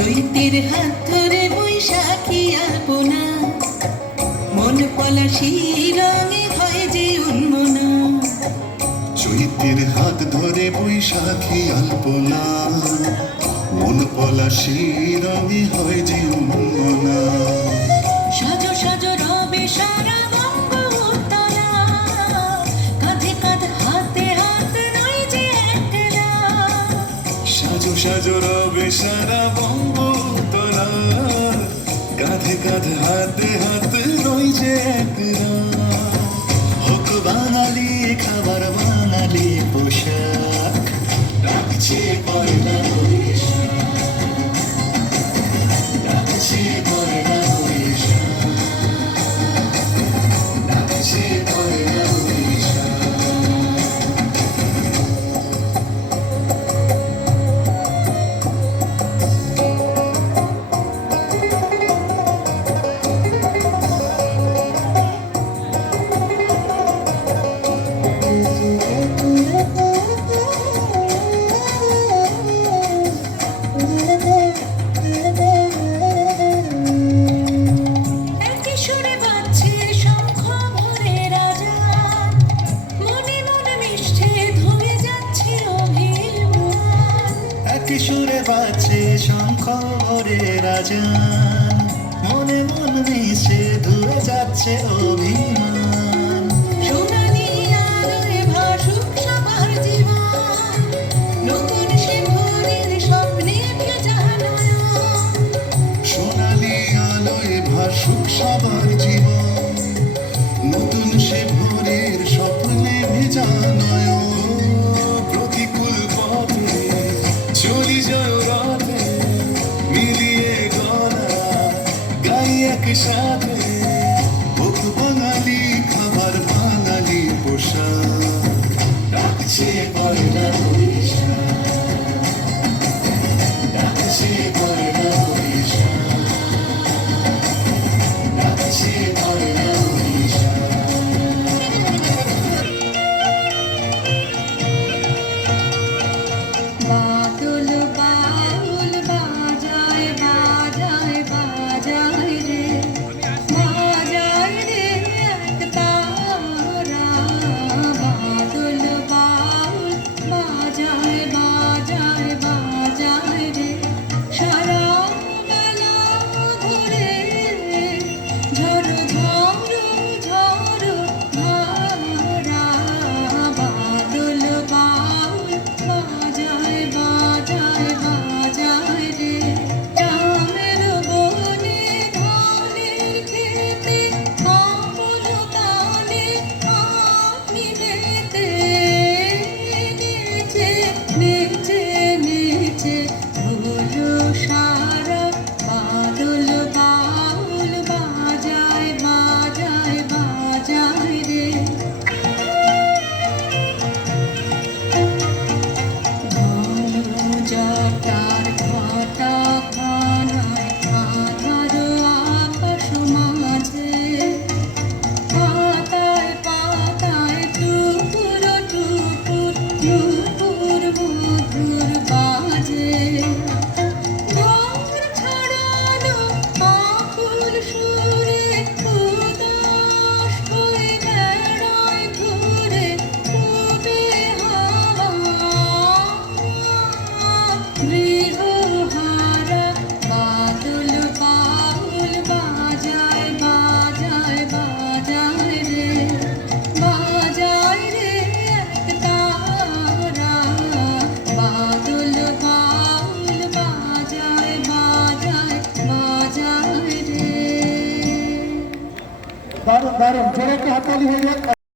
চৈতের হাত ধরে বৈশাখী আলপনা, মন পলাশি রঙে হয় যে উন্মনা। চৈতের হাত ধরে বৈশাখী আলপনা, মন পলাশি রঙে হয় যে উন্মনা। সাজো সাজো রবে সারা বঙ্গ উত্তরা, কাঁধে কাঁধ হাতে হাত নয় যে একলা। সাজো সাজো রবে সারা বঙ্গ উত্তরা, কাঁধে কাঁধে হাতে হাত নয় যে একলা। হোক বাঙালি খাবার বাঙালি পোশাক, ডাকছে পয়লা বৈশাখ, ডাকছে পয়লা বৈশাখ, ডাকছে পয়লা বৈশাখ। একই সুরে বাজছে শঙ্খ ভোরের আজান, মনে মনে মিশছে ধুয়ে যাচ্ছে অভিমান। একই সুরে বাজছে শঙ্খ ভোরের আজান, মনে মন মিশে ধুয়ে যাচ্ছে অভিমান। সোনালি আলোয় ভাসুক সবার জীবন, নতুন সে ভোরের স্বপ্নে ভেজা নয়ন। সোনালি আলোয় ভাসুক সবার জীবন, নতুন সে ভোরের স্বপ্নে ভেজা নয়ন। প্রতিকূল পথে চলি জয় রথে, মিলিয়ে গলা গাই একসাথে। হোক বাঙালি খাবার বাঙালি পোশাক, ডাকছে পয়লা বৈশাখ, ডাকছে পয়লা বৈশাখ, ডাকছে পয়লা বৈশাখ। বাদল বাউল বাজায় বাজায় বাজায় রে, বাজায় রে এক তারা। বাদল বাউল বাজায় বাজায় বাজায় রে, সারা বেলা ধরে ঝড় ঝড় ঝড় ধারা। বাদল বাউল বাজায় বাজায় বাজায় রে, চামের বনে ধানের খেতে আমল তালে আপনি বেতে। নেচে নেচে নেচে হলো সারা, বাদল বাউল বাজায় বাজায় বাজায় রে। জটার ঘটা খানায় আধার আকাশ মাঝে, পাতায় পাতায় টুকুর টুকুর টুকুর মধুর বাজে। ঘর ছাড়ানো আকুল সুরে উদাস হয়ে বেড়ায় ঘুরে উড়ে হাওয়া। গৃহহারা বাদল বাউল বাজায় বাজায় বাজায় রে, বাজায় রে এক তারা। বাদল বাউল বাজায় বাজায় বাজায় রে। দারুণ দারুণ, জোরে একটু হাততালি হয়ে যাক।